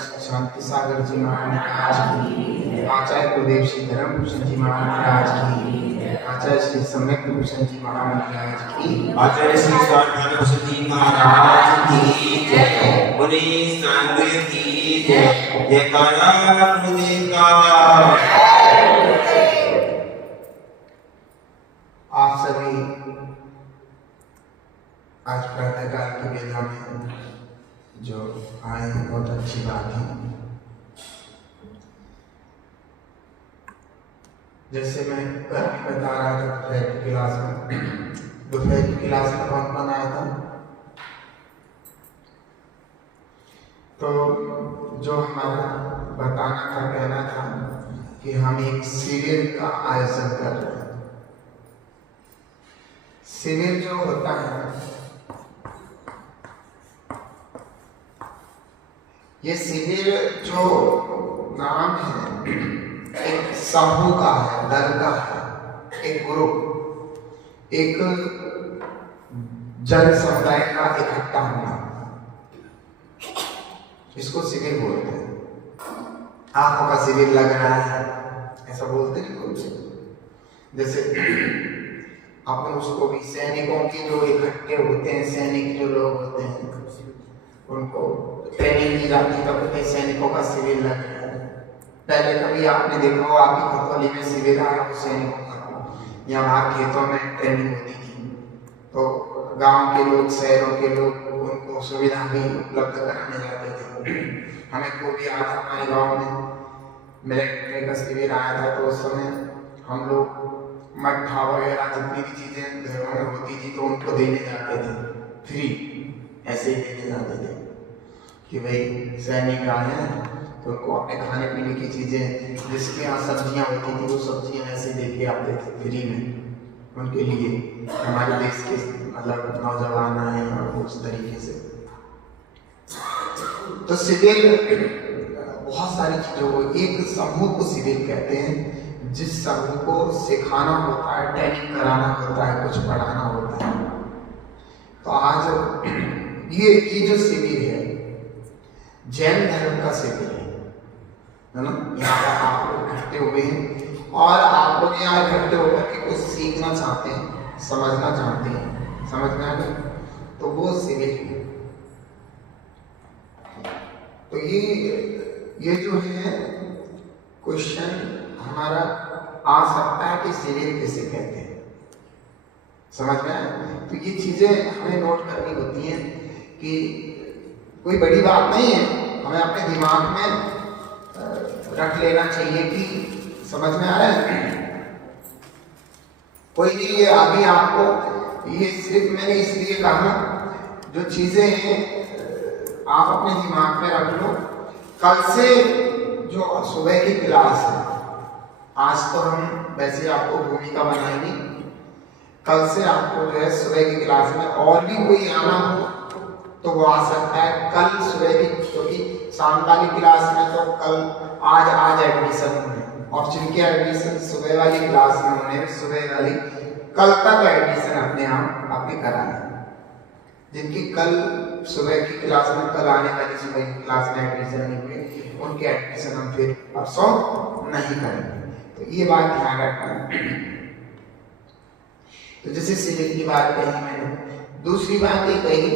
शांति सागर जी महाराज की, आचार्य गुरुदेव श्री धर्म भूषण जी महाराज की, आचार्य श्री सम्यक भूषण जी महाराज की, आचार्य श्री धर्म भूषण जी महाराज की जय। मुनि संघ की जय। जयकारा गुरुदेव का। आप सभी आज प्रातःकाल की वेला में जो आए बहुत अच्छी बात है। जैसे मैं कल भी बता रहा था दोपहर की क्लास में कौन कौन आया था, तो जो हमारा बताना था, कहना था कि हम एक शिविर का आयोजन कर रहे हैं। शिविर जो होता है, ये शिविर जो नाम है एक समूह का है, दल का है, एक ग्रुप, एक जन समुदाय का इकट्ठा होना, इसको शिविर बोलते हैं। आंखों का शिविर लग रहा है ऐसा बोलते नहीं कुछ। जैसे अपन उसको भी सैनिकों के जो इकट्ठे होते हैं, सैनिक जो लोग होते हैं उनको ट्रेनिंग दी जाती है, तब तो सैनिकों का शिविर लग रहा है। पहले कभी आपने देखा हो आपकी खतौली में शिविर आया हो सैनिकों का, या वहाँ खेतों में ट्रेनिंग होती थी, तो गांव के लोग, शहरों के लोग उनको सुविधा भी उपलब्ध कराने जाते थे। हमें को भी याद है, हमारे गाँव में मिलिट्री का शिविर आया था, तो उस समय हम लोग मट्ठा वगैरह जितनी भी चीजें घरों में होती थी तो उनको देने जाते थे, फ्री ऐसे ही देने जाते थे कि भाई सैनिक आए हैं तो उनको अपने खाने पीने की चीजें, जिसके यहाँ सब्जियां होती थी वो सब्जियां ऐसे देके आते थे फ्री में उनके लिए। हमारे देश के मतलब नौजवान आए और उस तरीके से। तो शिविर बहुत सारी चीजों को, एक समूह को शिविर कहते हैं, जिस समूह को सिखाना होता है, ट्रेनिंग कराना होता है, कुछ पढ़ाना होता है। तो आज ये जो शिविर है जैन धर्म का शिविर है ना। यहाँ पर आप लोग इकट्ठे हुए हैं और आप लोग यहाँ इकट्ठे होकर के कुछ सीखना चाहते हैं, समझना चाहते हैं, समझ में आ गया, तो वो शिविर है। तो ये जो है क्वेश्चन हमारा आ सकता है कि शिविर किसे कहते हैं, समझ में आया। तो ये चीजें हमें नोट करनी होती हैं कि कोई बड़ी बात नहीं है, हमें अपने दिमाग में रख लेना चाहिए कि समझ में आ रहा है। कोई नहीं, ये अभी आपको ये सिर्फ मैंने इसलिए कहा, जो चीजें हैं आप अपने दिमाग में रख लो। कल से जो सुबह की क्लास है, आज तो हम वैसे आपको भूमिका बनाएंगे, कल से आपको जो है सुबह की क्लास में और भी कोई आना हो तो वो आ सकता है। कल सुबह की, क्योंकि शाम वाली क्लास में तो कल आज एडमिशन होने, और जिनके एडमिशन सुबह वाली क्लास में होने, सुबह वाली कल तक एडमिशन अपने आप आपके कराने। जिनकी कल सुबह की क्लास में, कल आने वाली सुबह की क्लास में एडमिशन नहीं हुए, उनके एडमिशन हम फिर परसों नहीं करेंगे। तो ये बात ध्यान रखना। तो जैसे शिविर की बात कही मैंने, दूसरी बात ये कही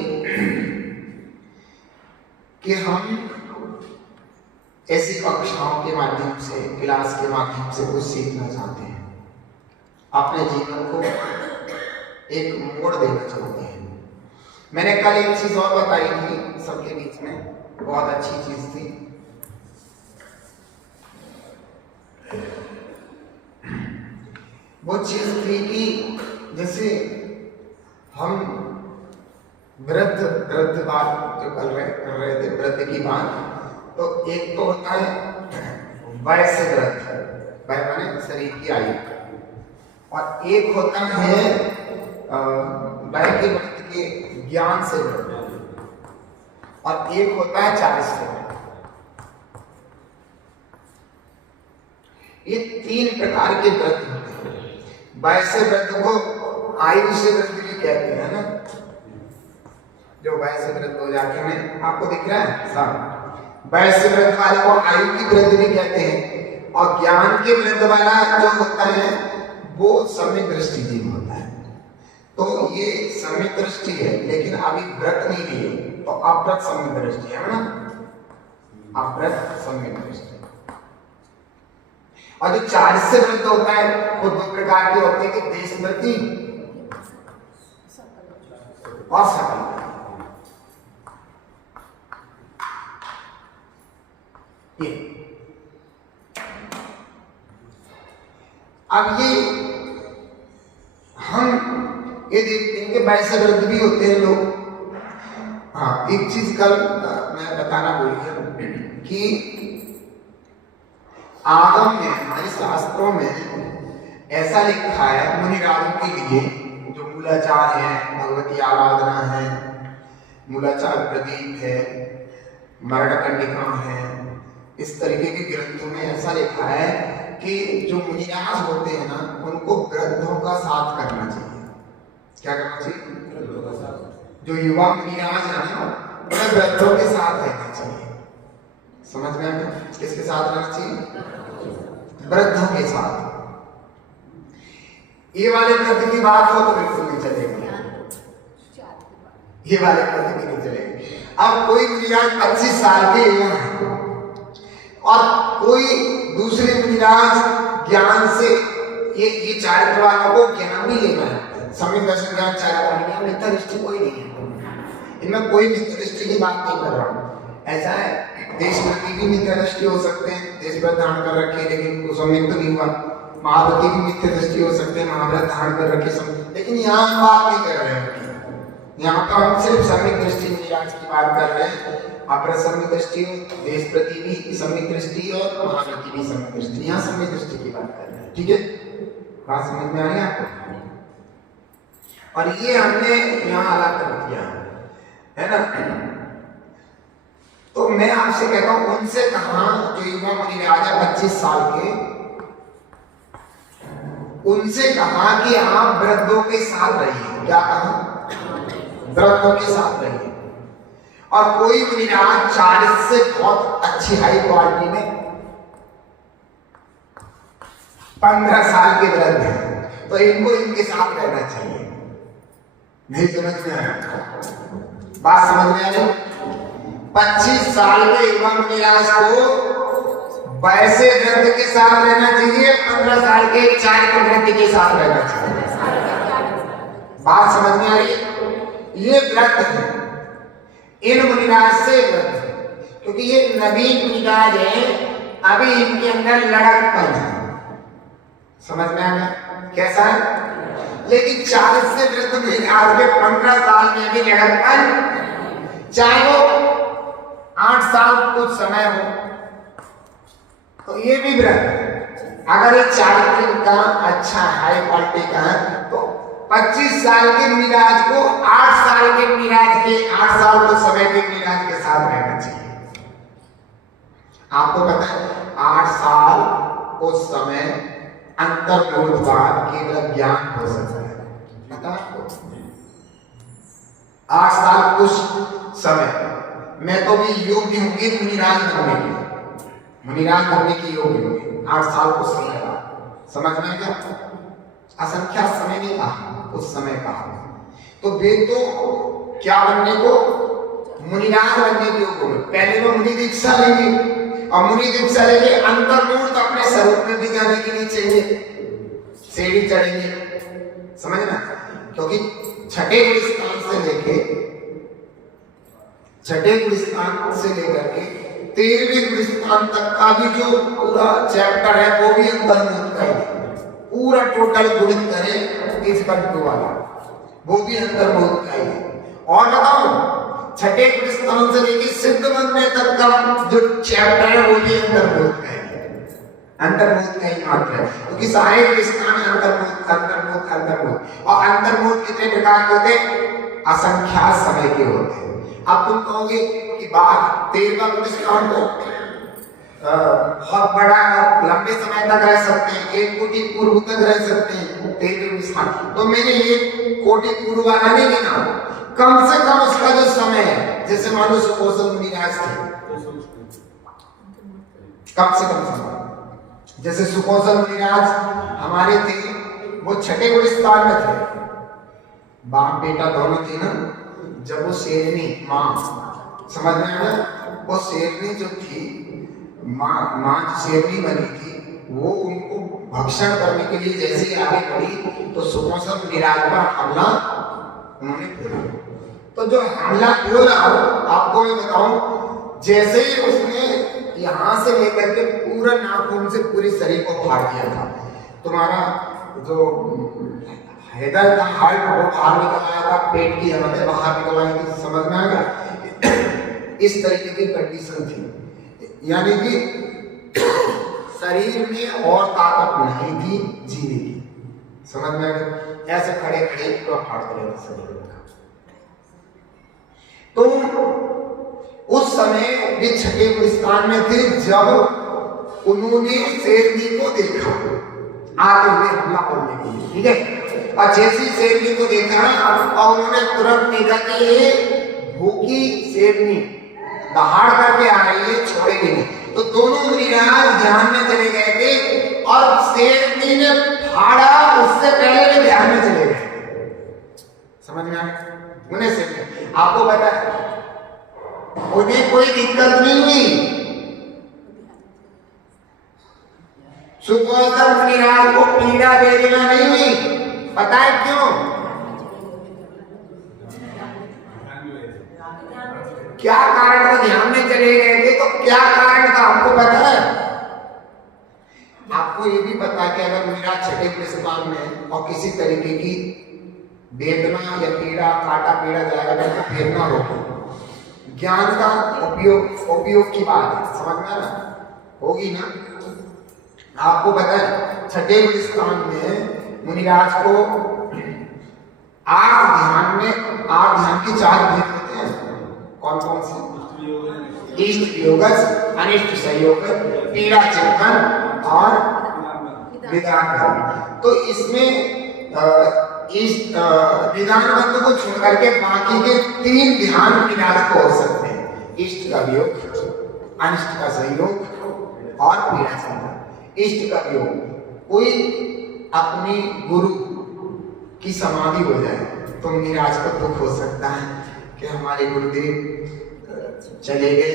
कि हम ऐसी कक्षाओं के माध्यम से, क्लास के माध्यम से कुछ सीखना चाहते हैं, अपने जीवन को एक मोड़ देना चाहते हैं। मैंने कल एक चीज और बताई थी सबके बीच में, बहुत अच्छी चीज थी। वो चीज थी कि जैसे हम वृद्ध बात जो कर रहे थे, वृद्ध की बात, तो एक तो होता है वयस्य वृद्ध, वय माने शरीर की आयु, और एक होता है वय के वृद्ध के ज्ञान से वृद्ध, और एक होता है 40 से वृद्ध। ये 3 प्रकार के वृद्ध होते हैं। वयस्य वृद्ध को आयु से वृद्ध भी कहते हैं ना, जो वयस्य वृद्ध हो जाते हैं। आपको दिख रहा है साहब, वैश्य व्रत वाले को आयु की वृद्धि भी कहते हैं, और ज्ञान के वृद्धि वाला जो होता है वो सम्यक दृष्टि जीव होता है। तो ये सम्यक दृष्टि है, लेकिन अभी व्रत नहीं लिए तो अव्रत सम्यक दृष्टि है ना, अव्रत सम्यक दृष्टि। और जो 40 से वृद्ध होता है वो दो प्रकार के होते हैं कि देशव्रती और सकल। अब ये हम ये देखते हैं कि वैसे वृद्ध भी होते हैं लोग। हाँ, एक चीज कल मैं बताना भूल गया कि आगम में हमारे शास्त्रों में ऐसा लिखा है मुनिराजों के लिए जो मूलाचार है, भगवती आराधना है, मूलाचार प्रदीप है, मरणकंडिका है, इस तरीके के ग्रंथों में ऐसा लिखा है कि जो मुनिराज होते हैं ना उनको वृद्धों का साथ करना चाहिए। क्या करना चाहिए? जो युवा मुनिराज है ना उन्हें वृद्धों के साथ रहना चाहिए। समझ में आया? किसके साथ रहना चाहिए? वृद्धों के साथ। ये वाले वृद्ध की बात हो तो बिल्कुल नहीं चलेगी, ये वाले वृद्ध की नहीं चलेगी। अब कोई मुनिराज 25 साल के युवा है और कोई दूसरे मुनिराज ज्ञान से ये चारित्र वालों को ज्ञान भी लेना है, सम्यक दर्शन ज्ञान चारित्र, मिथ्या दृष्टि कोई नहीं है इनमें, कोई मिथ्या दृष्टि की बात नहीं कर रहा हूँ। ऐसा है देशव्रती भी मिथ्या दृष्टि हो सकते हैं, देशव्रत धारण कर रखे लेकिन वो सम्यक तो नहीं हुआ। महाव्रती भी मिथ्या दृष्टि हो सकते हैं, महाव्रत धारण कर रखे, लेकिन यहाँ हम बात नहीं कर रहे हैं। यहाँ पर हम सिर्फ सम्यक दृष्टि मुनिराज की बात कर रहे हैं। अपर सम्यक दृष्टि, देशप्रति भी सम्यक दृष्टि और महाव्रती भी सम्यक दृष्टि, यहाँ सम्यक दृष्टि की बात कर रहे हैं। ठीक है, बात समझ में आ रही है आपको? और ये हमने यहाँ अलग कर दिया है ना। तो मैं आपसे कहता हूं उनसे कहा जो युवा मुनिराज है 25 साल के, उनसे कहा कि आप वृद्धों के साथ रहिए। क्या कहा? वृद्धों के साथ रहिए। और कोई मुनिराज 40 से बहुत अच्छी हाई क्वालिटी में 15 साल के वृद्ध हैं, तो इनको इनके साथ रहना चाहिए। नहीं समझ में आया? बात समझ में आ रही? 25 साल के युवा मुनिराज को वैसे वृद्ध के साथ रहना चाहिए, 15 साल के चारित्र वृद्ध के साथ रहना चाहिए। बात समझ में आ रही? ये वृद्ध है, इन मुनिराज से वृद्ध, क्योंकि ये नवीन मुनिराज है, अभी इनके अंदर लड़कपन है। समझ में आ गया कैसा है? लेकिन 40 से वृद्ध मुनिराज के 15 साल में भी लड़कपन, चाहे वो 8 साल कुछ समय हो, तो ये भी वृद्ध। अगर ये चारित्र का अच्छा हाई क्वालिटी का है तो 25 साल के मुनिराज को 8 साल के मुनिराज के 8 साल तो समय के मुनिराज के साथ रहना चाहिए। आपको पता है 8 साल उस समय अंतर्बोधवाद केवल ज्ञान हो सकता है, पता आपको? 8 साल कुछ समय मैं तो भी योग्य होंगे मुनिराज बनने की, मुनिराज बनने की योग्य होंगे। 8 साल कुछ समय का, समझ में क्या? असंख्या समय नहीं कहा, उस समय कहा। तो वे तो क्या बनने को? मुनिराज बनने के योग्य होंगे। पहले वो मुनि दीक्षा लेंगे, और मुनि दीक्षा लेके अंतर्मूर्त अपने स्वरूप में भी जाने के लिए चाहिए, सीढ़ी चढ़ेंगे। समझना? क्योंकि छठे गुणस्थान से लेकर 13वें गुणस्थान तक का भी जो पूरा चैप्टर है वो भी अंतर्मुख का है। पूरा टोटल गुणित करें इस बंटू वाला, वो भी अंतर्मुख का है। और बताओ छठे गुणस्थान से लेकर सिद्ध बनने तक का जो चैप्टर है वो भी अंतर्मुख का है, अंतर्मुख का ही मात्र है। क्योंकि सारे गुणस्थान अंतर्मुख अंतर्मुख अंतर्मुख, और अंतर्मुख कितने प्रकार के होते हैं? असंख्यात समय के होते हैं। अब तुम कहोगे कि बाहर 13वां गुणस्थान को बहुत बड़ा लंबे समय तक रह सकते हैं, 1 कोटि पूर्व तक रह सकते हैं 13वें गुणस्थान, तो मैंने 1 कोटि पूर्व वाला नहीं लेना, कम से कम उसका जो समय है, जैसे मानो सुपोषण मुनिराज थे, कम से कम समय, जैसे सुपोषण मुनिराज हमारे थे, वो छठे गुलिस्तान में थे, बाप बेटा दोनों थे ना। जब वो शेरनी माँ, समझ में आया, वो शेरनी जो थी, माँ शेरनी बनी थी, वो उनको भक्षण करने के लिए जैसे ही आगे बढ़ी तो सुपोषण मुनिराज पर हमला उन्होंने किया। तो जो हमला बोला, आपको मैं बताऊं, जैसे ही उसने यहाँ से लेकर के पूरा नाखून से पूरे शरीर को फाड़ दिया था, तुम्हारा जो हैदर का हार्ट वो बाहर निकल आया था, पेट की हमें बाहर निकल आई थी, समझ में आ गया। इस तरीके की कंडीशन थी, यानी कि शरीर में और ताकत नहीं थी जीने की, समझ में आ गया। ऐसे खड़े खड़े पूरा फाड़ दिया शरीर का। तो उस समय वे छठे गुलिस्तान में थे जब उन्होंने शेरनी को देखा आते हुए हमला करने के लिए, ठीक है। और जैसी शेरनी को देखा और उन्होंने तुरंत देखा कि ये भूखी शेरनी दहाड़ करके आ रही है, छोड़ेगी नहीं। तो दोनों मुनिराज ध्यान में चले गए थे और शेरनी ने फाड़ा उससे पहले वे ध्यान में चले गए, समझ में आया उन्हें से। आपको पता है उन्हें कोई दिक्कत नहीं हुई, सुपोषण मुनिराज को पीड़ा वेदना नहीं हुई। पता है क्यों? क्या कारण था? ध्यान में चले गए थे तो क्या कारण था आपको पता है? आपको ये भी पता है कि अगर मुनिराज छठे गुलिस्तान में और किसी तरीके की वेदना या पीड़ा, काटा पीड़ा जाएगा तो फिर ना रोको, ज्ञान का उपयोग की बात है, समझ में ना होगी ना। आपको पता है छठे गुलिस्तान में मुनिराज को 8 ध्यान के 4 भेद होते हैं। कौन कौन से? इष्ट योगज, अनिष्ट संयोग, पीड़ा चिंतन और निदान। तो इसमें इस निदान बंधु को छोड़ करके बाकी के 3 ध्यान मुनिराज को हो सकते हैं, इष्ट का वियोग, अनिष्ट का संयोग और पीड़ा चिंतन। इष्ट का वियोग, कोई अपनी गुरु की समाधि हो जाए तो मुनिराज को दुख हो सकता है कि हमारे गुरुदेव चले गए,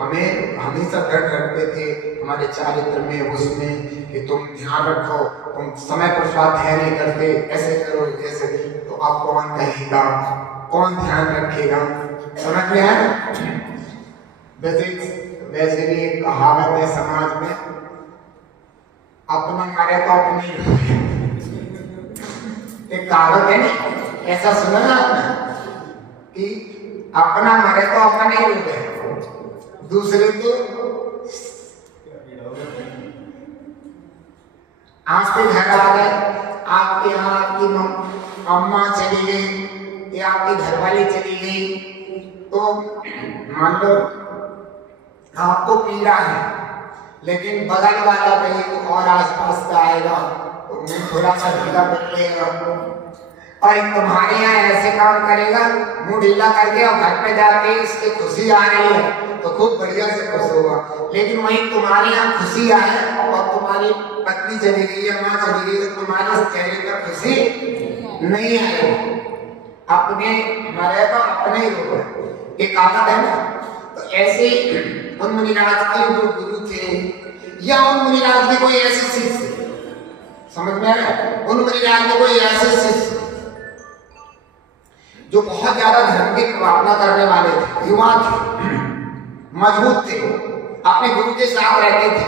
हमें हमेशा डर रखते थे हमारे चारित्र में, उसमें कि तुम ध्यान रखो, तुम समय पर स्वाध्याय नहीं करते, ऐसे करो ऐसे। तो आप कौन कहेगा, कौन ध्यान रखेगा, समझ में आया। वैसे भी एक कहावत है समाज में, अपना मारे तो अपनी, एक कहावत है ना, ऐसा सुना ना आपने कि अपना मरे तो अपने ही रुके, दूसरे तो आपके घर आ गए, आपके यहाँ आपकी अम्मा चली गई या आपकी घरवाली चली गई, तो मान लो आपको पीड़ा है, लेकिन बगल वाला कहीं और आसपास का आएगा तो थोड़ा सा ढीला कर लेगा, और एक तुम्हारे यहाँ ऐसे काम करेगा मुंह ढीला करके, और घर पे जाके इसकी खुशी आ रही है तो खूब बढ़िया से खुश होगा। लेकिन वहीं तुम्हारे यहाँ खुशी आए और तुम्हारी पत्नी चली गई या माँ चली गई तो तुम्हारे चेहरे पर खुशी नहीं आएगी, अपने मरे तो अपने ही होगा, एक कहावत है ना। तो ऐसे उन मुनिराज के जो गुरु थे या उन मुनिराज के कोई ऐसे शिष्य, समझ में आ रहा है, उन मुनिराज के कोई ऐसे शिष्य जो बहुत ज्यादा धर्म की प्रार्थना करने वाले थे, युवा थे, मजबूत थे, अपने गुरु के साथ रहते थे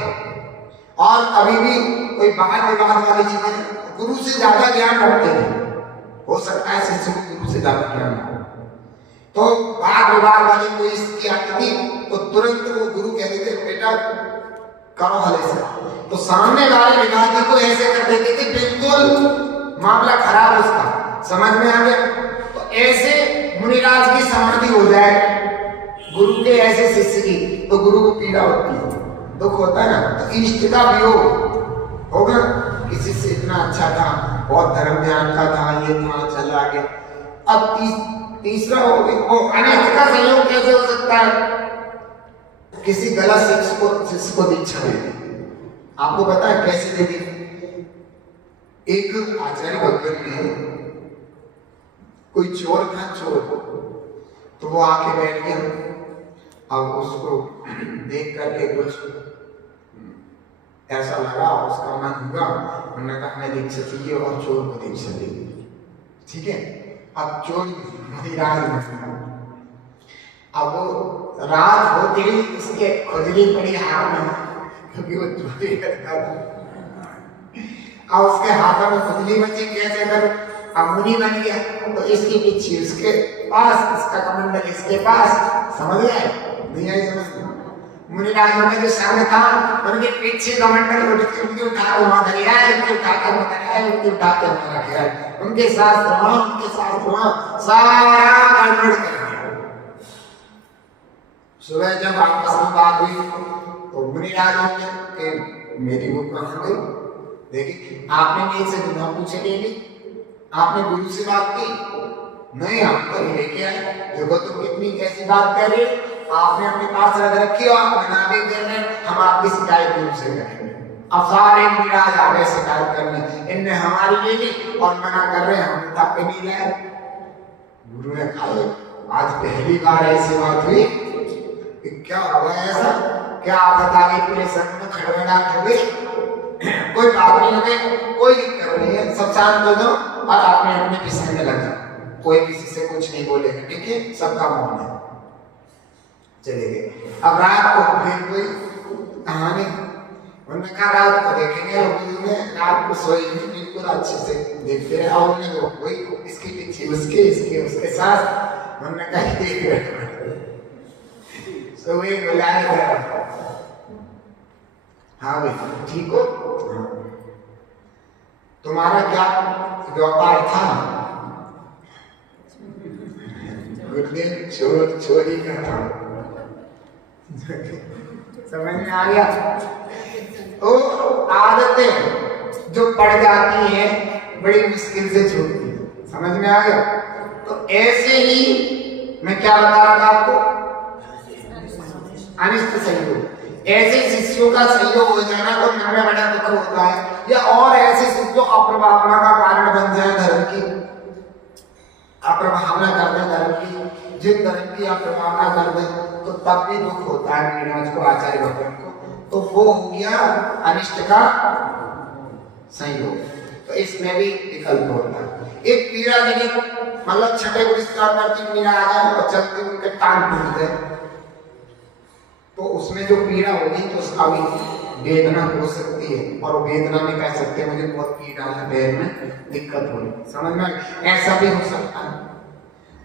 और कभी भी कोई बात विवाद वाली चीजें, गुरु से ज्यादा ज्ञान रखते थे। हो सकता है शिष्य को गुरु से ज्यादा ज्ञान हो, तो बात विवाद वाली कोई स्थिति आती थी तो तुरंत वो गुरु कहते थे बेटा करो हले से, तो सामने वाले विवादी को ऐसे कर देते थे बिल्कुल मामला खराब उसका, समझ में आ गया। तो ऐसे मुनिराज की समाधि हो जाए गुरु के ऐसे शिष्य की, तो गुरु को पीड़ा होती है, दुख होता है ना। तो इष्ट का वियोग होगा, किसी से इतना अच्छा था, बहुत धर्म ध्यान का था, ये था, चला गया। अब तीसरा हो गया वो अनिष्ट का संयोग कैसे हो सकता है? किसी गलत शिष्य को दीक्षा दे दी, आपको पता है कैसे दे दी? एक आचार्य भगवान ने, कोई चोर था, चोर, तो वो आके बैठ गया। अब उसको देख करके कुछ ऐसा लगा, उसका मन हुआ, उन्होंने कहा मैं दीक्षा चाहिए और चोर को दीक्षा दे दी। ठीक है, अब चोर मदिराज में, अब वो रात होते ही उसके खुजली पड़ी हाथ में, क्योंकि वो चोरी करता था। अब उसके हाथों में खुजली बची, कैसे करूं? अब मुनि बन गया, तो इसकी पीछे उसके पास, इसका कमंडल इसके पास, समझ गए? नहीं आई समझ? मुनिराजों में जो संग था, उनके पीछे कमंडल उनके उठा के वहां धरिया है, उनके उठा के वहां धरिया है, उनके उठा के वहां रखा है, उनके साथ सारा गड़बड़ कर दिया। सुबह जब आपस में बात हुई तो मुनिराजों के मेरी वो कहाँ गई? देखिए, आपने मेरे से बिना पूछे ले ली, आपने गुरु से बात की नहीं, हम तो लेके आए, देखो तुम कितनी कैसी बात कर रहे, आपने अपने पास रख रखी हो, आप मना भी कर रहे हैं, हम आपकी शिकायत गुरु से करेंगे। अब सारे मुनिराज आ गए शिकायत करने, इनने हमारी ले ली और मना कर रहे हैं, हम तब नहीं लाए। गुरु ने कहा आज पहली बार ऐसी बात हुई, क्या हुआ ऐसा? क्या आप बता गए पूरे संग में खड़बड़ाहट हो गई? कोई बात नहीं होगी, कोई दिक्कत नहीं है, सब शांत हो जाओ और आपने अपने पिसने में लग जाओ, कोई किसी से कुछ नहीं बोलेगा, ठीक है? सबका मौन है। चले गए। अब रात को फिर कोई कहानी, उन्होंने कहा रात को देखेंगे, रात को सोई नहीं, बिल्कुल अच्छे से देखते रहे, और उन्होंने वो कोई इसके पीछे उसके इसके उसके साथ, उन्होंने कहा देख रहे सोए बुलाए, हाँ भाई ठीक हो, तुम्हारा क्या व्यापार था? गुरुदेव चोरी का था। समझ में आ गया? तो आदतें जो पड़ जाती हैं बड़ी मुश्किल से छूटती है, समझ में आ गया? तो ऐसे ही मैं क्या बता रहा था आपको, अनिष्ट संयोग, ऐसे शिष्यों का संयोग हो जाना तो मन में बड़ा दुख होता है, या और ऐसे शिष्यों अप्रभावना का कारण बन जाए धर्म की, अप्रभावना कर दे धर्म की, जिन धर्म की अप्रभावना कर दे तो तब भी दुख होता है मुनिराज को, आचार्य भगवान को, तो वो हो गया अनिष्ट का संयोग। तो इसमें भी विकल्प होता है। एक पीड़ा लगी, मतलब छठे पुरस्कार पर मुनिराज आए और चलते उनके टांग टूट गए, तो उसमें जो पीड़ा होगी तो उसका भी वेदना हो सकती है, और वेदना में कह सकते हैं मुझे बहुत पीड़ा है, पैर में दिक्कत हो रही, समझ में? ऐसा भी हो सकता है।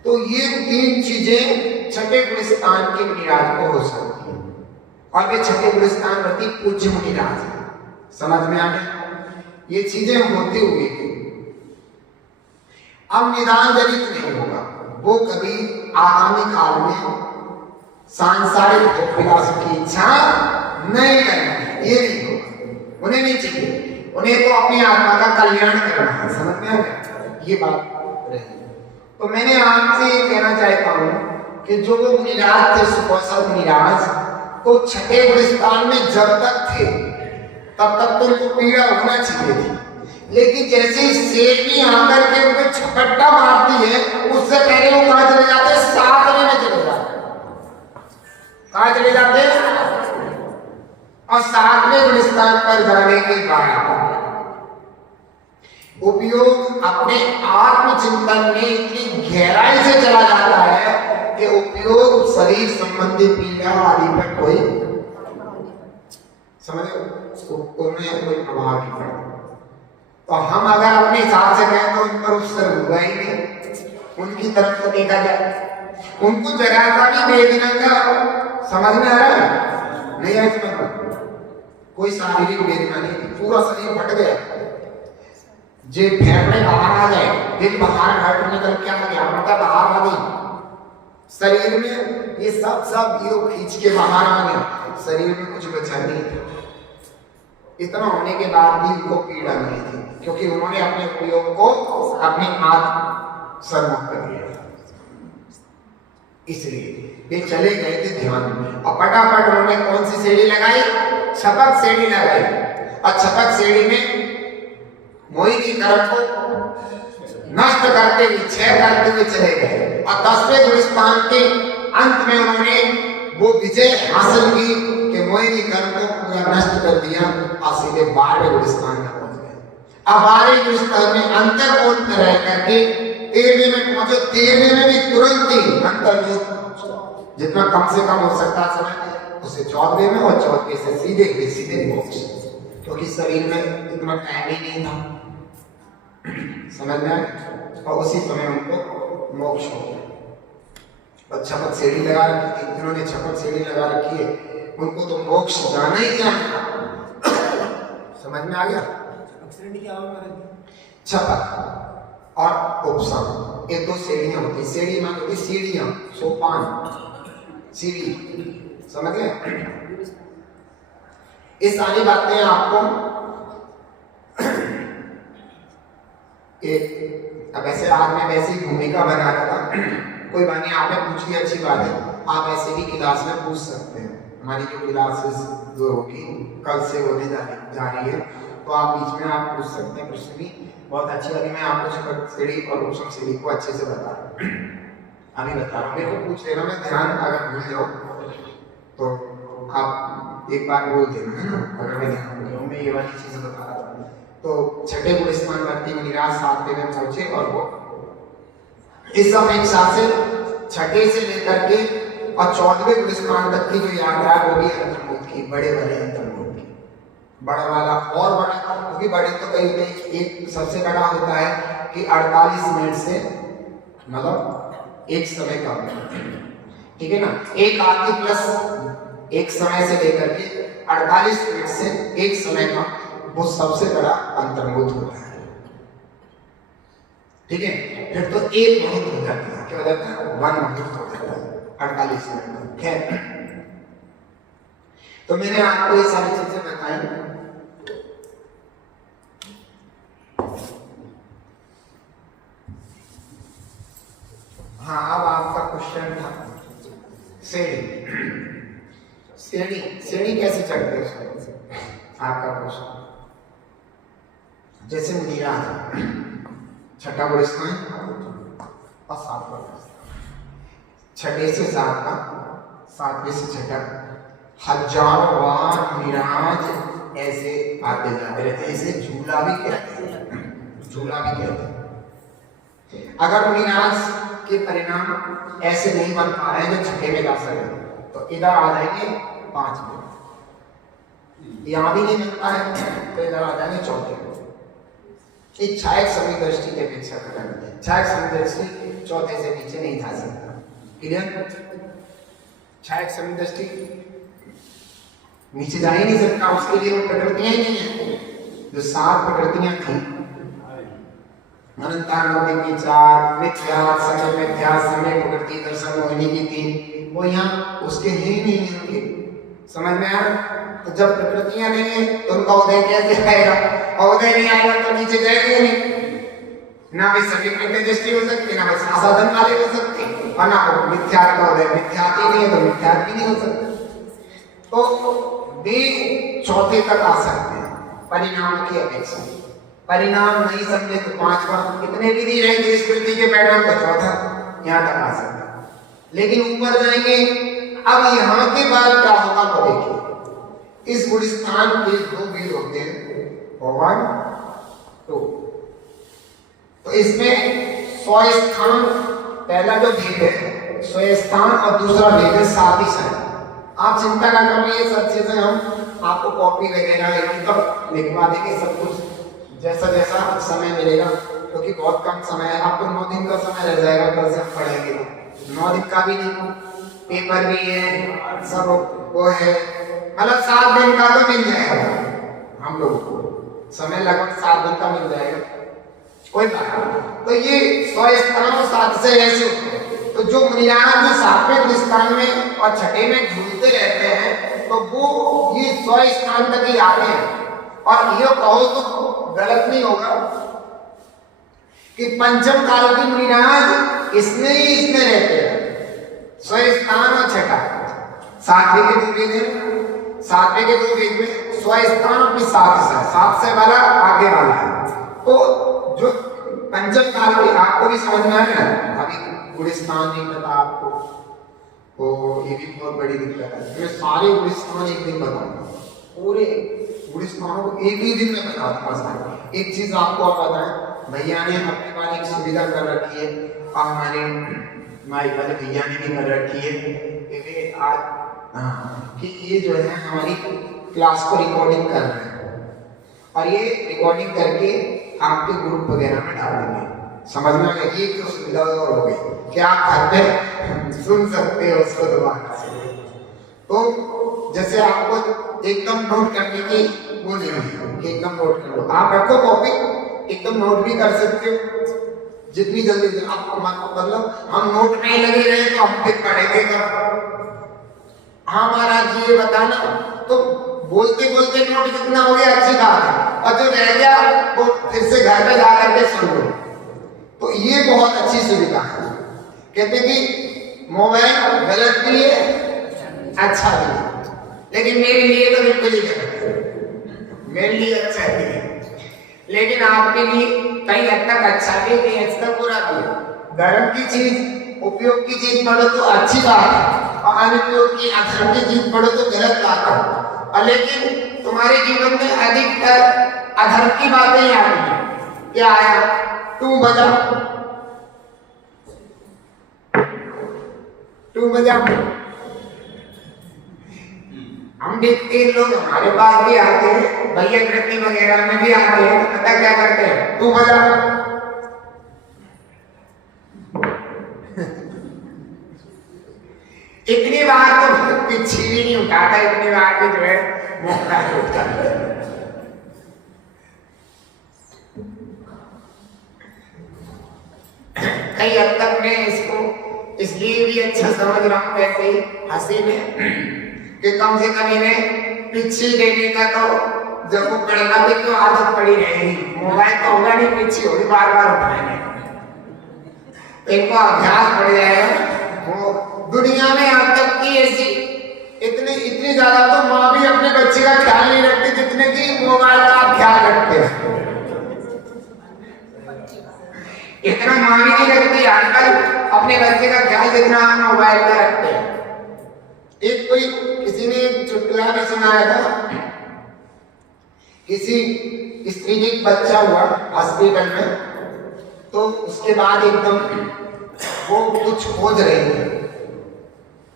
तो ये तीन चीजें छठे पुरस्कार के मुनिराज को हो सकती है, और वे छठे पुरस्कार प्रति पूज्य मुनिराज है, समझ में आ गया? ये चीजें होते हुए अब निदान जनित नहीं होगा, वो कभी आगामी काल में सांसारिक भोग विलास की इच्छा नहीं करेंगे, ये नहीं होगा, उन्हें नहीं चाहिए, उन्हें तो अपनी आत्मा का कल्याण करना है, समझ में आ गया? ये बात रही। तो मैंने आपसे ये कहना चाहता हूँ कि जो वो मुनिराज थे, सुकौशल मुनिराज, तो छठे पुरस्कार में जब तक थे तब तक तो उनको पीड़ा होना चाहिए थी, लेकिन जैसे ही शेरनी आकर के उनको छपट्टा मारती है, उससे पहले वो कहाँ चले जाते हैं? साधने में चले जाते हैं। कहाँ चले जाते हैं? और सातवें पुरस्कार पर जाने के बाद उपयोग अपने आत्मचिंतन में इतनी गहराई से चला जाता है कि उपयोग शरीर संबंधी पीड़ा आदि पर कोई समझो उन्हें कोई प्रभाव नहीं पड़ता। तो हम अगर अपने हिसाब से कहें तो उन पर उसर हुआ ही नहीं, उनकी तरफ से देखा जाए, उनको जरा सा भी वेदना का समझ में आ रहा है? नहीं है समझ, कोई शारीरिक वेदना नहीं थी, पूरा शरीर फट गया, जे फेफड़े बाहर आ गए, दिल बाहर हट निकल के आ गया, मतलब बाहर आ गई शरीर में, ये सब ये खींच के बाहर आ गया, शरीर में कुछ बचा नहीं था। इतना होने के बाद भी उनको पीड़ा नहीं थी, क्योंकि उन्होंने अपने उपयोग को अपने आप सर्वोच्च कर दिया। इसलिए ये चले गए थे ध्यान में। और फटाफट उन्होंने कौन सी सीढ़ी लगाई? छपक सीढ़ी लगाई। और छपक सीढ़ी में मोहिनी कर्म को नष्ट करते हुए, क्षय करते हुए चले गए। और 10वें गुलिस्तान के अंत में उन्होंने वो विजय हासिल की कि मोहिनी कर्म को पूरा नष्ट कर दिया और सीधे 12वें गुलिस्तान में पहुंच गए। अब 12वें गुलिस्तान में अंतर्मुख में रह करके 13वें में पहुंचे। 13वें में भी तुरंत ही अंतर्मुख, जितना कम से कम हो सकता समय उसे 14वें में, और 14वें से सीधे मोक्ष, क्योंकि शरीर में इतना टाइम ही नहीं था, समझ में आया? और उसी समय उनको मोक्ष हो गया। और छपक सीढ़ी लगा रखी थी, जिन्होंने छपक सीढ़ी लगा रखी है उनको तो मोक्ष जाना ही जाना। समझ में आ गया? छपक और उपसम, ये दो सीढ़ियां होती। सीढ़ी मान होती सीढ़ियां, सोपान, सीढ़ी, समझ गए? ये सारी बातें आपको अब ऐसे आज मैं वैसे ही भूमिका बना रहा था, कोई बात नहीं, आपने पूछ लिया, अच्छी बात है। आप ऐसे भी क्लास में पूछ सकते हैं। हमारी जो क्लासेस जो होगी कल से होने जा रही है, तो आप बीच में आप पूछ सकते हैं प्रश्न भी। बहुत अच्छी लगी, मैं आपको छपक सीढ़ी और उपसम सीढ़ी को अच्छे से बता रहा हूँ, अभी बता रहा हूँ। मेरे को पूछ लेना, मैं ध्यान अगर भूल जाओ तो आप एक बार बोल देना, है ना? अगर मैं ध्यान भूल जाऊँ, मैं ये वाली चीजें बता रहा था। तो छठे गुलिस्तान वर्ती मुनिराज 7वें में पहुंचे, और वो इस सब एक साथ से छठे से लेकर के और 14वें गुलिस्तान तक की जो यात्रा है वो भी अंतर्मुख की, बड़े अंतर्मुख की, बड़ा वाला और बड़ा, क्योंकि बड़े तो कई होते हैं। एक सबसे बड़ा होता है कि 48 मिनट से, मतलब एक समय का, ठीक है ना? एक आदमी प्लस एक समय से लेकर के 48 मिनट से एक समय का, वो सबसे बड़ा अंतर्मुख होता है, ठीक है? फिर तो एक मुहूर्त हो जाता है, क्या हो जाता है? 1 मुहूर्त हो जाता है 48 मिनट। खैर, तो मैंने आपको ये सारी चीजें बताई। हाँ, अब आपका क्वेश्चन था सीढ़ी कैसे चढ़ते हैं? आपका क्वेश्चन, जैसे मुनिराज छठा गुलिस्तान और 7वां गुलिस्तान, छठे से 7वां, 7वें से छठा, हजारों बार मुनिराज ऐसे आते जाते रहते हैं। इसे झूला भी कहते हैं, झूला भी कहते हैं। अगर मुनिराज के परिणाम ऐसे नहीं बन पा रहे हैं जो छठे में जा सके, तो इधर आ जाएंगे 5 में, यहां भी नहीं मिलता है तो इधर आ जाएंगे 4 में। एक छायक समय दृष्टि की अपेक्षा करते हैं। छायक समय दृष्टि 4 से नीचे नहीं जा सकता, क्लियर? छायक समय दृष्टि नीचे जा ही नहीं सकता, उसके लिए वो प्रकृतियां ही नहीं है। जो 7 प्रकृतियां थी, अनंतानंद की 4, मिथ्या समय, मिथ्या समय, प्रकृति, दर्शन, मोहिनी की 3, वो यहाँ उसके ही नहीं है। समझ में आया? तो जब प्रकृतियां नहीं है तो उनका उदय कैसे आएगा? और उदय नहीं आएगा तो नीचे जाएंगे नहीं, ना भी सभी दृष्टि हो सकती, ना बस साधन वाले हो सकते, और ना मिथ्या का उदय, मिथ्याति नहीं है तो मिथ्या भी नहीं हो सकता। तो वे 4 तक आ सकते हैं परिणाम की अपेक्षा। परिणाम नहीं समझे तो 5 बार कितने भी दी रहेंगे इस पृथ्वी के परिणाम का 4 यहाँ तक आ सकता है, लेकिन ऊपर जाएंगे। अब यहाँ के बाद क्या होगा वो देखिए। इस गुलिस्तान के 2 वीर होते हैं, 1, 2, तो इसमें 100 स्थान, पहला जो भेद है 100 स्थान और दूसरा भेद है 7 स्थान। आप चिंता ना करो, ये सब चीजें हम आपको कॉपी वगैरह एकदम लिखवा देंगे, सब कुछ जैसा जैसा समय मिलेगा, क्योंकि बहुत कम समय है। आपको 9 दिन का समय रह जाएगा, कल से हम पढ़ेंगे। 9 दिन का भी नहीं, पेपर भी है, सब वो है, मतलब 7 दिन का तो मिल जाएगा हम लोगों को, समय लगभग 7 दिन का मिल जाएगा, कोई बात नहीं। तो ये 100 स्थान 7 से ऐसे होते हैं। तो जो मुनिराज जो 7वें गुलिस्तान में और छठे में झूलते रहते हैं, तो वो ये 100 स्थान तक ही आते हैं। और ये कहो तो गलत नहीं होगा कि पंचम काल की मुनिराज इसमें रहते हैं, स्वस्थान और छठा, सातवें के 2 वेद हैं, सातवें के 2 वेद में स्वस्थान अपनी सात से वाला आगे वाला है। तो जो पंचम काल के आपको भी समझ में आया ना, अभी गुलिस्तान नहीं पता आपको, तो ये भी बहुत बड़ी दिक्कत है। मैं सारे गुलिस्तान एक दिन बताऊंगा, पूरे गुलिस्तानों को एक ही दिन में बताऊंगा। एक चीज आपको और बताएं, भैया ने अपने पास एक सुविधा कर रखी है और हमारे माई वाले भैया ने भी कर रखी है कि आज कि ये जो है हमारी क्लास को रिकॉर्डिंग कर रहे हैं और ये रिकॉर्डिंग करके आपके ग्रुप वगैरह में डाल देंगे। समझ में आ गया? ये तो सुविधा और हो गई कि आप घर पे सुन सकते हो उसको दोबारा से। तो जैसे आपको एकदम नोट करने की वो नहीं है कि एकदम नोट कर लो, आप रखो कॉपी, एकदम नोट भी कर सकते हो जितनी जल्दी आपको। मतलब हम नोट में लगे रहे तो हम फिर पढ़ेंगे कब? हाँ महाराज जी ये बताना, तो बोलते बोलते नोट जितना हो गया अच्छी बात है, और जो रह गया वो फिर से घर पे जा करके सुन लो। तो ये बहुत अच्छी सुविधा है। कहते कि मोबाइल गलत भी है अच्छा भी है, लेकिन मेरे लिए तो बिल्कुल ही गलत है, मेरे लिए अच्छा है, लेकिन आपके लिए कहीं हद तक अच्छा भी कहीं हद तक बुरा भी है। धर्म की चीज उपयोग की चीज पढ़ो तो अच्छी बात है, और अनुपयोग की अधर्म की चीज पढ़ो तो गलत बात है। और लेकिन तुम्हारे जीवन में अधिकतर अधर्म की बातें ही आती हैं। क्या आया? तू बजा, तू बजा। हम देखते हैं लोग हमारे पास भी आते हैं, भैया कृति वगैरह में भी आते हैं, तो पता क्या करते हैं? तू बजा। इतनी बार तो पीछे भी नहीं उठाता, इतनी बार भी जो है मौका उठाता। कई हद तक मैं इसको इसलिए भी अच्छा समझ रहा हूँ वैसे ही हंसी में कि कम से कम इन्हें पीछे देने का तो जब वो पढ़ेगा भी तो आदत पड़ी रहेगी। मोबाइल तो होगा नहीं, पीछे होगी, बार बार उठाएंगे, इनको अभ्यास पड़ जाएगा। वो दुनिया में अब तक की ऐसी इतनी ज्यादा तो माँ भी अपने बच्चे का ख्याल नहीं रखती जितने की मोबाइल का आप ख्याल रखते हैं। इतना माँ भी नहीं रखती आजकल अपने बच्चे का ख्याल जितना मोबाइल का रखते हैं। एक कोई किसी ने एक चुटकुला भी सुनाया था, किसी स्त्री का बच्चा हुआ हॉस्पिटल में, तो उसके बाद एकदम वो कुछ खोज रही थी,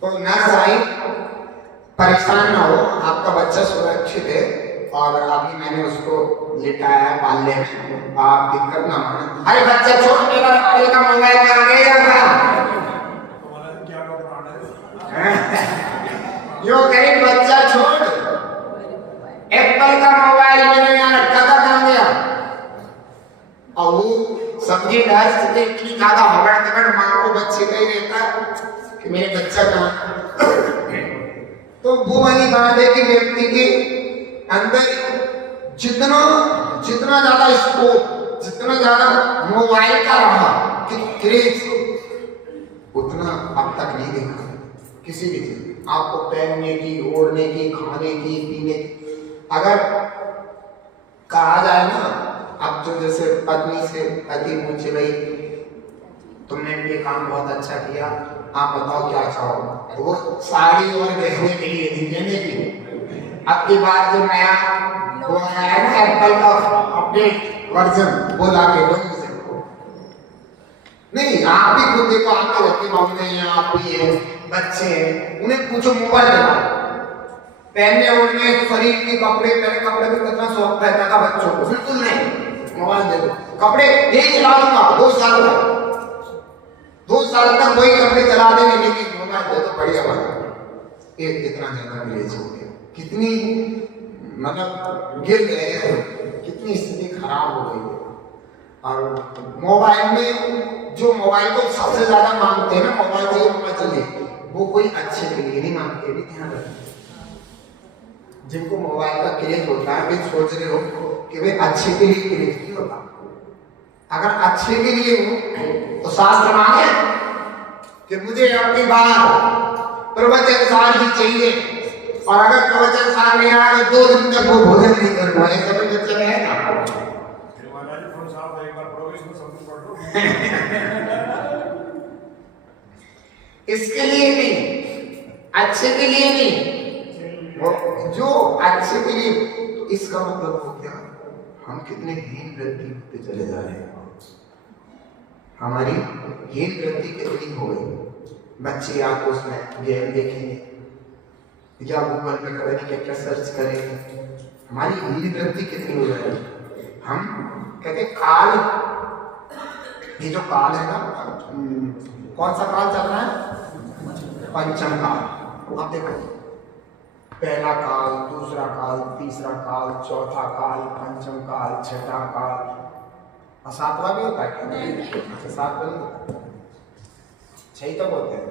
तो नर्स आई, परेशान ना हो, आपका बच्चा सुरक्षित है और अभी मैंने उसको लिटाया पालने में, आप दिक्कत ना माने। अरे बच्चा छोड़, मेरा का मोबाइल में आ गया था। यो गरीब बच्चा छोड़, एप्पल का मोबाइल मैंने यहाँ रखा था, कहाँ गया? और वो समझी नर्स के इतनी ज्यादा हवड़ तगड़ माँ को बच्चे का ही रहता कि मेरे बच्चा कहाँ। तो वो वाली बात है कि व्यक्ति के अंदर जितना ज्यादा स्कोप, जितना ज्यादा मोबाइल का रहा कि क्रेज, उतना अब तक नहीं देखा किसी भी चीज। आपको पहनने की, ओढ़ने की, खाने की, पीने की, अगर कहा जाए ना, अब जो जैसे पत्नी से पति पूछे भाई तुमने ये काम बहुत अच्छा किया, आप बताओ क्या चाहो, तो वो साड़ी और देखने के लिए देने की। अब की बार जो नया वो आया ना एप्पल का अपडेट वर्जन, वो लाके दो मुझे। नहीं, आप भी खुद देखो, आपके घर के मामले हैं, आप भी हैं, बच्चे हैं, उन्हें पूछो मोबाइल दिलाओ। पहनने ओढ़ने शरीर के कपड़े, पहले कपड़े में कितना शौक रहता था बच्चों को, बिल्कुल नहीं। मोबाइल दे दो, कपड़े यही चला दूंगा 2 साल तक, 2 साल तक वही कपड़े चला देंगे, लेकिन मोबाइल दे दो, बढ़िया बात। ये इतना ज्यादा विलेज हो गया, कितनी मतलब गिर गए हैं, कितनी स्थिति खराब हो गई है। और मोबाइल में जो मोबाइल को सबसे ज्यादा मांगते हैं ना, मोबाइल चाहिए, वो कोई अच्छे के लिए नहीं मांगते, भी ध्यान रखना। जिनको मोबाइल का क्रेज होता है, वे सोच रहे हो कि वे अच्छे के लिए क्रेज नहीं होता। अगर अच्छे के लिए हो तो शास्त्र मांगे कि मुझे अपनी बात प्रवचन सार ही चाहिए, और अगर प्रवचन सार नहीं आया तो 2 दिन तक वो भोजन नहीं करूंगा, ऐसा कोई मतलब है ना? इसके लिए नहीं, अच्छे के लिए नहीं, वो जो अच्छे के लिए। तो इसका मतलब हो गया हम कितने हीन वृत्ति होते चले जा रहे हैं, हमारी हीन वृत्ति कितनी हो गई। बच्चे आपको उसमें गेम देखेंगे या गूगल में पता नहीं क्या क्या सर्च करेंगे, हमारी हीन वृत्ति कितनी हो जाएगी। हम कहते काल, ये जो काल है ना, कौन सा काल चल रहा है? पंचम काल। आप देखो, पहला काल, दूसरा काल, तीसरा काल, चौथा काल, पंचम काल, छठा काल, और 7वां भी होता है क्या? 7वां नहीं होता, 6 तो बोलते हैं।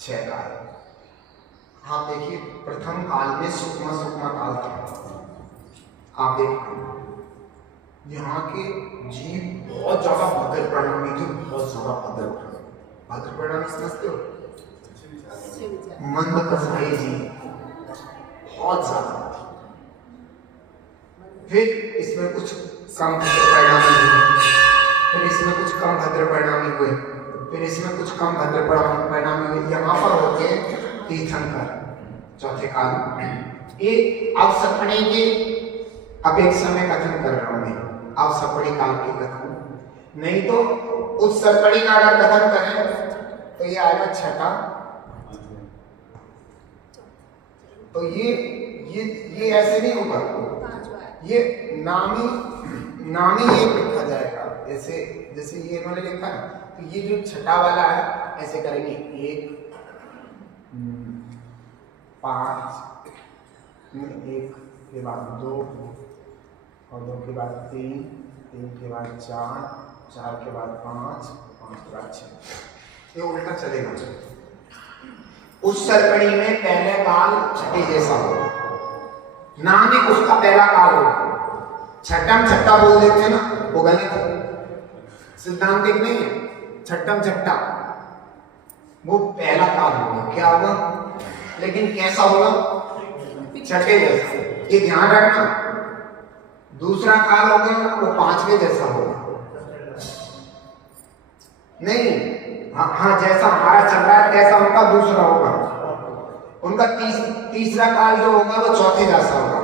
6 काल। आप देखिए, प्रथम काल में सूक्ष्म काल था। आप देखिए यहाँ के जीव बहुत ज्यादा भद्र परिणामी थे, बहुत ज्यादा भद्र परिणामी समझते हो? मंद कसाई जी बहुत ज्यादा। फिर इसमें कुछ कम भद्र परिणामी हुए, फिर इसमें कुछ कम भद्र परिणामी हुए, फिर इसमें कुछ कम भद्र परिणामी हुए। यहाँ पर होते तीर्थंकर चौथे काल। ये अब सपने की अपेक्षा में कथन कर रहा हूं मैं, अब सपड़ी काल की कथन नहीं, तो उस सपड़ी का अगर कथन करें तो ये आएगा छठा। तो ये ऐसे नहीं होगा, ये नामी ये लिखा जाएगा, जैसे ये इन्होंने लिखा है, तो ये जो छठा वाला है ऐसे करेंगे 1 5, 1 के बाद 2, और 2 के बाद 3, 3 के बाद 4, 4 के बाद 5, 5 के बाद 6, ये उल्टा चलेगा। उस सरकड़ी में पहले काल छठे जैसा होगा, नाम ही उसका पहला काल होगा। छठा बोल देते हैं ना, वो गलत है, सिद्धांतिक नहीं है। छठा वो पहला काल होगा, क्या होगा? लेकिन कैसा होगा? छठे जैसा। ये ध्यान रखना। दूसरा काल होगा वो 5वें जैसा होगा, नहीं हाँ जैसा हमारा चल रहा है कैसा उनका दूसरा होगा। उनका तीसरा काल जो होगा वो चौथे जैसा होगा।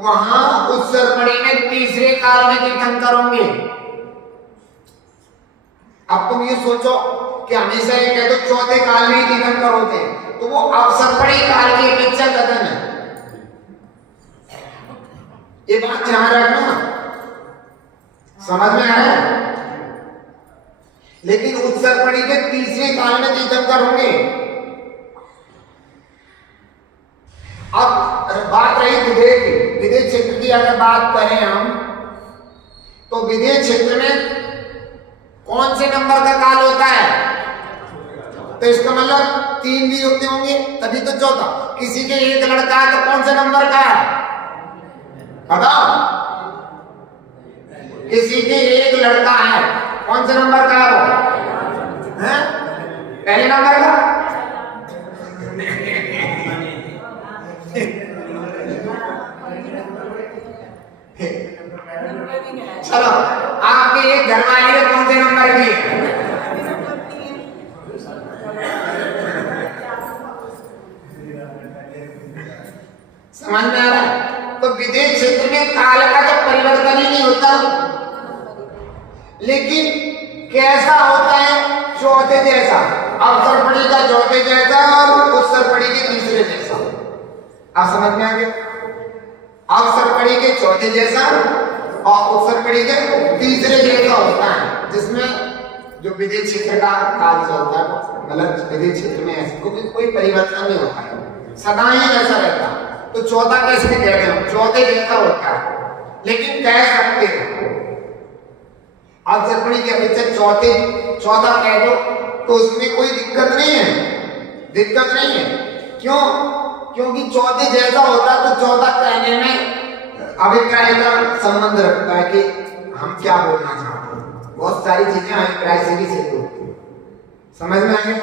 वहां उस सरपड़ी में तीसरे काल में तीर्थंकर होंगे। अब तुम ये सोचो कि हमेशा ये कह दो चौथे काल में ही तीर्थंकर होते हैं, तो वो अवसरपड़ी काल की अपेक्षा कथन है। ये बात ध्यान रखना, समझ में आ रहा है? लेकिन उत्सर्पणी के तीसरे काल में तीर्थंकर होंगे। अब बात रही विदेह क्षेत्र की, अगर बात करें हम तो विदेह क्षेत्र में कौन से नंबर का काल होता है? तो इसका मतलब 3 भी होते होंगे तभी तो चौथा। किसी के एक लड़का है तो कौन से नंबर का है बताओ? किसी के एक लड़का है, कौन से नंबर का है वो? हैं? पहले नंबर का। चलो आपके एक घरवाली है, कौन से नंबर की है? समझ में आ रहा है? तो विदेह क्षेत्र में काल का तो परिवर्तन ही नहीं होता, लेकिन कैसा होता है? चौथे जैसा। अवसरपड़ी का चौथे जैसा और उत्सरपड़ी के तीसरे जैसा। आप समझ में आ गया? अवसरपड़ी के चौथे जैसा और उत्सरपड़ी के तीसरे जैसा होता है, जिसमें जो विदेह क्षेत्र का काल जो होता है मतलब विदेह क्षेत्र में ऐसे कोई परिवर्तन नहीं होता है, सदा ही ऐसा रहता है। तो चौथा कैसे कहते हैं? चौथे जैसा होता है, लेकिन कह सकते हो अवसरपड़ी की अपेक्षा चौथा कह दो तो उसमें कोई दिक्कत नहीं है। क्यों? क्योंकि चौथे जैसा होता है तो चौथा कहने में अभिप्राय का संबंध रखता है कि हम क्या बोलना चाहते हैं। बहुत सारी चीजें अभिप्राय से भी सिद्ध होती है, समझ में आए।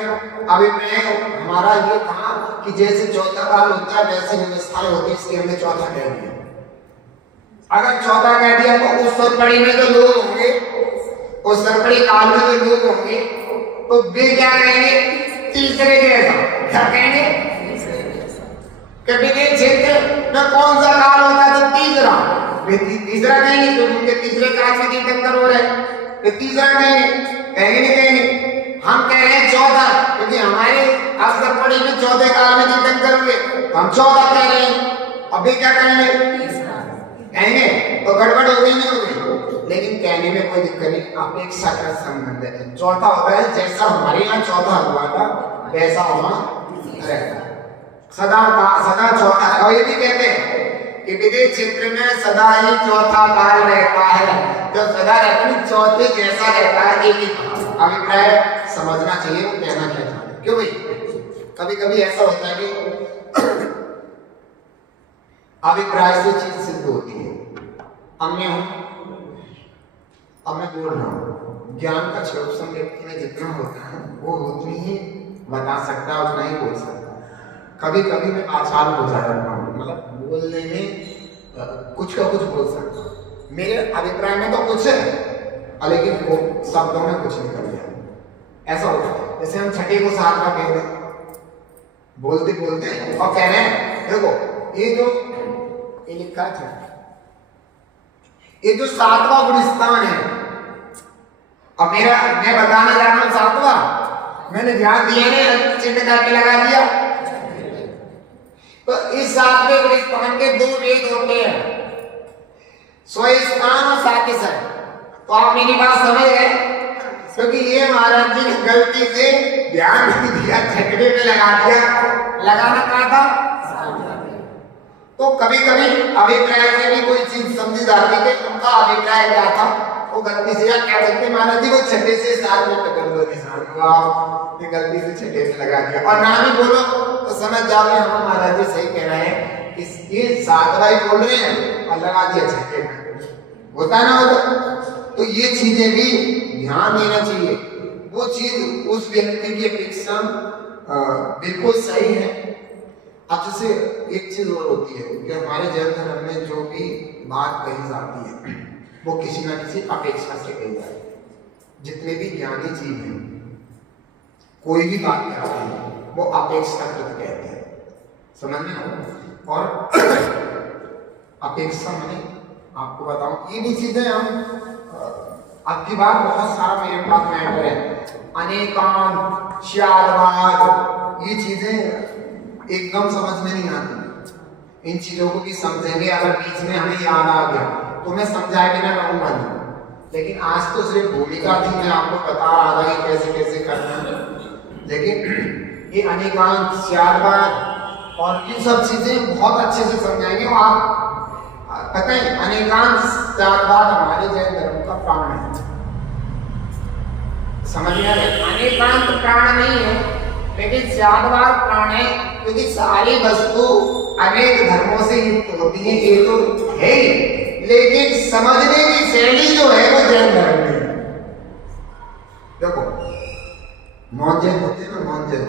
अभिप्राय हमारा ये था कि जैसे चौथा काल होता है वैसी व्यवस्थाएं होती है, इसलिए हमने चौथा कह दिया। अगर चौथा कह दिया तो उस सरपड़ी में जो लोग होंगे, उस सरपड़ी काल में जो लोग होंगे, तो वे क्या कहेंगे, तीसरे जैसा। क्या कहेंगे कि विदेश क्षेत्र में कौन सा काल होता है, तो तीसरा। वे तीसरा कहेंगे तो उनके तीसरे काल से तीर्थंकर हो रहे, वे तीसरा कहेंगे, कहेंगे नहीं कहेंगे। हम कह रहे हैं चौथा, क्योंकि हमारे असर पड़ी में चौथे काल में तीर्थंकर हुए, हम चौथा कह रहे हैं। अब वे क्या कहेंगे, कहेंगे तो गड़बड़ हो गई, नहीं हो गई। लेकिन कहने में कोई दिक्कत नहीं, अपेक्षा का संबंध है। चौथा होता है जैसा हमारे यहाँ चौथा हुआ था वैसा होना रहता है, सदा चौथा। और ये भी कहते हैं कि विदेश क्षेत्र में सदा ही चौथा काल रहता है, जो सदा रहता है चौथे जैसा रहता है। एक ही अभिप्राय समझना चाहिए वो कहना क्या चाहते हैं। क्यों भाई, कभी कभी ऐसा होता है कि अभिप्राय से चीज सिद्ध होती है। अब मैं बोल रहा हूँ, ज्ञान का क्षोभ व्यक्ति में जितना होता है वो उतनी ही बता सकता है, उतना ही बोल सकता है। कभी कभी मैं आचार हो जाता हूँ, मतलब बोलने में कुछ का कुछ बोल सकता हूँ। मेरे अभिप्राय में तो कुछ है, लेकिन वो शब्दों में कुछ निकल गया। ऐसा होता है जैसे हम छठे को सातवां कह रहे हैं, बोलते बोलते और कह रहे हैं देखो ये जो ये लिखा है, ये जो सातवां गुणस्थान है, अब मैं बताने जा रहा हूं सातवां, मैंने ध्यान दिया नहीं, चिन्ह करके लगा दिया। तो इस सातवें गुणस्थान के दो वेद होते हैं, स्वस्थान और सातिशय। तो आप मेरी बात समझ गए, क्योंकि ये महाराज जी ने गलती से ध्यान नहीं दिया, छठवे में लगा दिया। लगाना कहा था। तो कभी कभी अभिप्राय से भी कोई चीज समझी जाती है कि उनका अभिप्राय क्या था, वो गलती से या क्या सकते महाराज जी वो छठे से सात में टकर दो निशान को आपने गलती से छठे में लगा दिया, और ना भी बोलो तो समझ जाओ हम महाराज जी सही कह रहे हैं, इसके सातवां ही बोल रहे हैं और लगा दिया छठे में। होता है ना, होता। तो ये चीजें भी ध्यान देना चाहिए। वो चीज उस व्यक्ति की अपेक्षा बिल्कुल सही है। अब जैसे एक चीज और होती है कि हमारे जैन धर्म में जो भी बात कही जाती है वो किसी ना किसी अपेक्षा से कही जाती है। जितने भी ज्ञानी जीव हैं, कोई भी बात कहते हैं वो अपेक्षाकृत कहते हैं, समझ में हो। और अपेक्षा मैंने आपको बताऊं, ये भी चीजें हम आपकी बात बहुत सारा मेरे पास मैटर है, अनेकांत, शादवाद, ये चीजें एकदम समझ में नहीं आती। इन चीजों को भी समझेंगे, अगर बीच में हमें याद आ गया तो मैं समझाए बिना रहूंगा नहीं। लेकिन आज तो सिर्फ भूमिका थी, मैं आपको बता रहा था कि कैसे कैसे करना है। लेकिन ये अनेकांत, शादवाद और ये सब चीजें बहुत अच्छे से समझाएंगे। और आप पता है अनेकांत शादवाद हमारे जैन धर्म का प्राण है, समझ में आ रहा है। अनेकांत प्राण नहीं है, लेकिन शादवाद प्राण है, क्योंकि सारी वस्तु अनेक धर्मों से युक्त होती है, ये तो है ही, लेकिन समझने की शैली जो है वो जैन धर्म में है। देखो नॉन जैन होते हैं ना, नॉन जैन,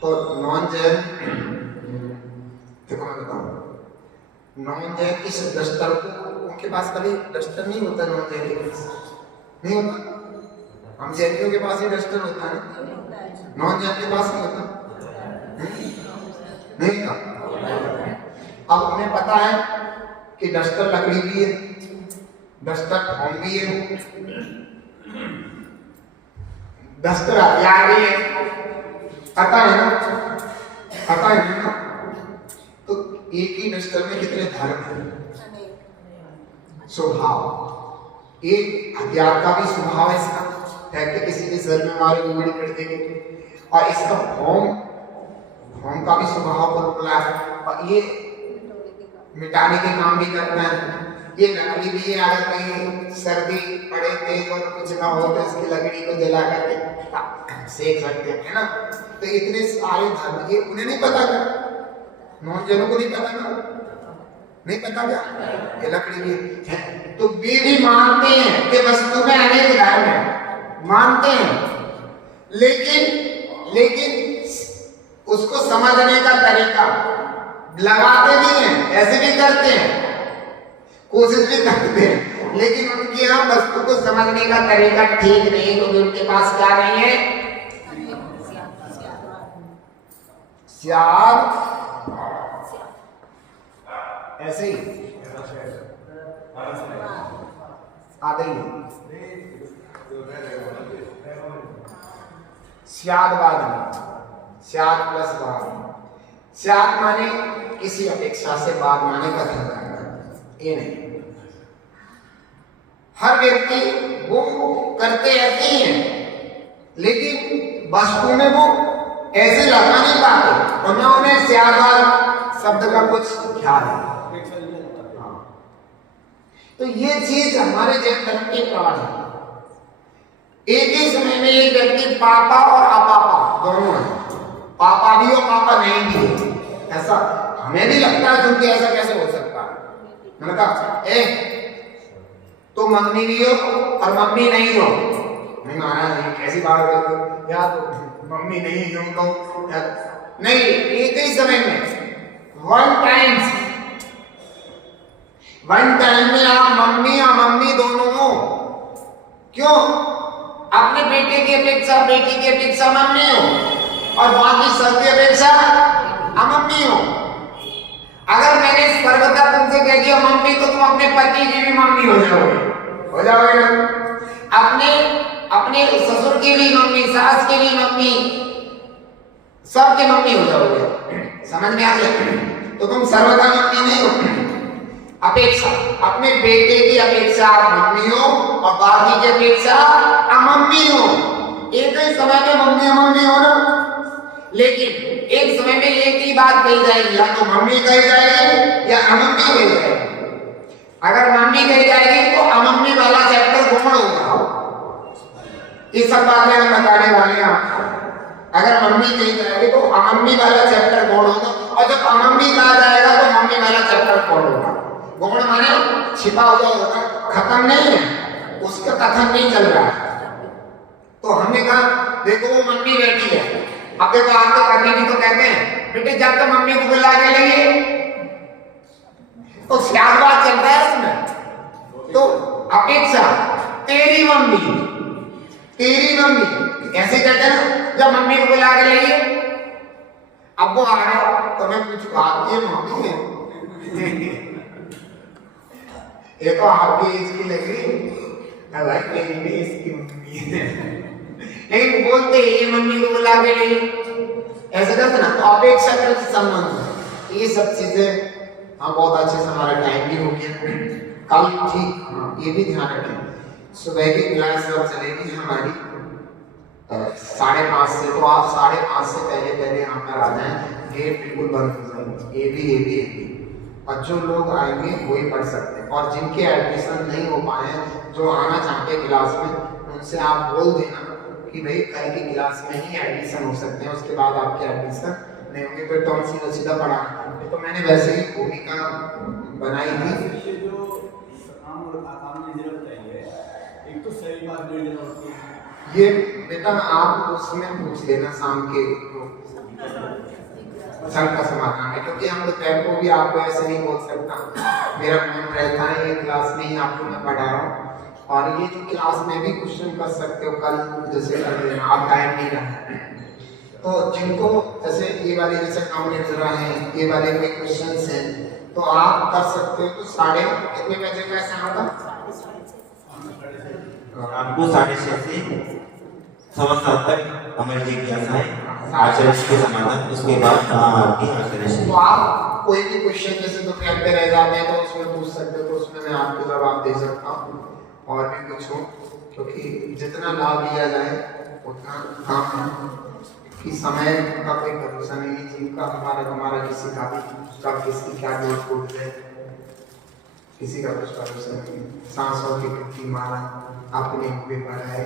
तो नॉन जैन देखो मैं बताऊं, नॉन जैन इस डस्टर को, उनके पास कभी डस्टर नहीं होता, नॉन जैन के पास नहीं होता। हम जैनियों के पास ही डस्टर होता है, नॉन जैन के पास नहीं होता, नहीं था। अब उन्हें पता है कि डस्टर लकड़ी भी है, डस्टर फॉर्म भी है, डस्टर हथियार भी है, पता है ना, पता है ना। तो एक ही डस्टर में कितने धर्म हैं, स्वभाव। एक हथियार का भी स्वभाव है, इसका फेंक के किसी के सर में मारे गोली कर देंगे, और इसका फॉर्म का भी स्वभाव बदला है, और ये मिटाने के काम भी करता है। ये लकड़ी भी है, अगर कहीं सर्दी पड़े तेज और कुछ ना हो तो इसकी लकड़ी को जला करके सेक सकते हैं ना। तो इतने सारे धर्म ये उन्हें नहीं पता था, नॉन जैनों को नहीं पता था, नहीं पता क्या? ये लकड़ी भी है। तो वे भी मानते हैं कि वस्तु में अनेक धर्म है, मानते हैं, लेकिन उसको समझने का तरीका लगाते भी हैं, ऐसे भी करते हैं, कोशिश भी करते हैं, लेकिन उनके यहाँ वस्तु को समझने का तरीका ठीक नहीं, क्योंकि उनके पास क्या नहीं है? स्याद ऐसे ही आते ही स्यादवाद नहीं, स्याद प्लस वाद। स्याद माने किसी अपेक्षा से, वाद माने कथन करना, ये नहीं। हर व्यक्ति वो करते ऐसे ही हैं, लेकिन वस्तु में वो ऐसे लगा नहीं पाते, और ना उन्हें स्यादवाद शब्द का कुछ ख्याल है। तो ये चीज हमारे जैन धर्म के प्राण है। एक ही समय में एक व्यक्ति पापा और अपापा दोनों है, पापा भी और पापा नहीं भी है। ऐसा हमें भी लगता है, क्योंकि ऐसा कैसे हो सकता है? मैंने कहा तो मम्मी भी हो और मम्मी नहीं हो। नहीं महाराज, कैसी बात है? या तो मम्मी नहीं हो तो नहीं, एक ही समय में वन टाइम में आप मम्मी और मम्मी दोनों हो। क्यों? अपने बेटे की अपेक्षा, बेटी की अपेक्षा मम्मी हो, और बाकी सबकी अपेक्षा अमम्मी हो। अगर मैंने सर्वथा तुमसे कह दिया मम्मी, तो तुम अपने पति की भी मम्मी हो जाओगे ना? अपने ससुर की भी मम्मी, सास की भी मम्मी, सबके मम्मी हो जाओगे। समझ में आ गया? तो तुम सर्वथा मम्मी नहीं हो। अपेक्षा, अपने बेटे की अपेक्षा आप मम्मी हो और बाकी की अपेक्षा अमम्मी हो। एक ही समय में मम्मी अमम्मी हो ना, लेकिन एक समय में एक ही बात कही जाएगी, या तो मम्मी कही जाएगी या अमम्मी कही जाएगी। अगर मम्मी कही जाएगी तो अमम्मी वाला चैप्टर गौण होगा। ये सब बातें हम बताने वाले हैं आपको। अगर मम्मी कही जाएगी तो अमम्मी वाला चैप्टर गौण होगा, और जब अमम्मी कहा जाएगा तो मम्मी वाला चैप्टर गौण होगा। गौण माने छिपा हुआ होगा, खत्म नहीं है, उसका कथन नहीं चल रहा है। तो हमने कहा देखो वो मम्मी बैठी है, अब देखो आप तो कभी भी तो कहते हैं बेटे जब तो मम्मी को बुला के लाइए, तो स्यादवाद चल रहा है उसमें। तो अपेक्षा तेरी मम्मी ऐसे कहते हैं ना, जब मम्मी को बुला के लाइए, अब वो आ रहा तो मैं पूछू आपकी मम्मी है? ये तो आपकी एज की लग रही भाई, मेरी भी इसकी मम्मी है, लेकिन बोलते ये मम्मी को बुला के लाइए, ऐसा करते ना। तो अपेक्षाकृत संबंध, ये सब चीजें हाँ बहुत अच्छे से। हमारा टाइम भी हो गया कल, ठीक। ये भी ध्यान रखें, सुबह की क्लास जब चलेगी हमारी 5:30 से, तो आप 5:30 से पहले यहाँ पर आ जाएं, गेट बिल्कुल बंद हो जाएंगे। ये भी और जो लोग आएंगे वही पढ़ सकते हैं, और जिनके एडमिशन नहीं हो पाए, जो आना चाहते क्लास में, उनसे आप बोल देना कि भाई कल की क्लास में ही एडमिशन हो सकते हैं, उसके बाद आपके एडमिशन नहीं होंगे। फिर तो हम सीधा पढ़ाना। तो मैंने वैसे ही भूमिका बनाई थी। एक तो सही बात नहीं होती है, ये बेटा आप उसमें पूछ लेना शाम के सर का समाधान है, क्योंकि हम दोपहर को भी आपको ऐसे नहीं बोल सकता। मेरा मन रहता है ये क्लास में ही आपको मैं पढ़ा रहा हूँ, और ये जो क्लास में भी क्वेश्चन कर सकते हो कल जैसे कर लेना, आप टाइम नहीं रहा। तो जिनको जैसे ये वाले जैसे काउंटर है, ये वाले कोई क्वेश्चंस हैं, तो आप कर सकते हो। तो 3:30 कितने बजे का शाम का? आपको 6:30 से 7:15 तक हमारी जिज्ञासा है आचरण के समाधान, उसके बाद आपकी आचरण। तो आप कोई भी क्वेश्चन जैसे दोपहर में रह जाते हैं तो उसमें पूछ सकते हो, तो उसमें मैं आपको जवाब दे सकता हूँ, और भी कुछ हो, क्योंकि जितना लाभ लिया जाए उतना काम है। कि समय का कोई भरोसा नहीं है, जिनका हमारा किसी का भी किसकी क्या डोज टूट जाए, किसी का कुछ भरोसा नहीं। सांसों की टूटी माला अपने हुए बढ़ाए,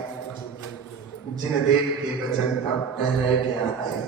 जिन देव के वचन का पहले क्या है।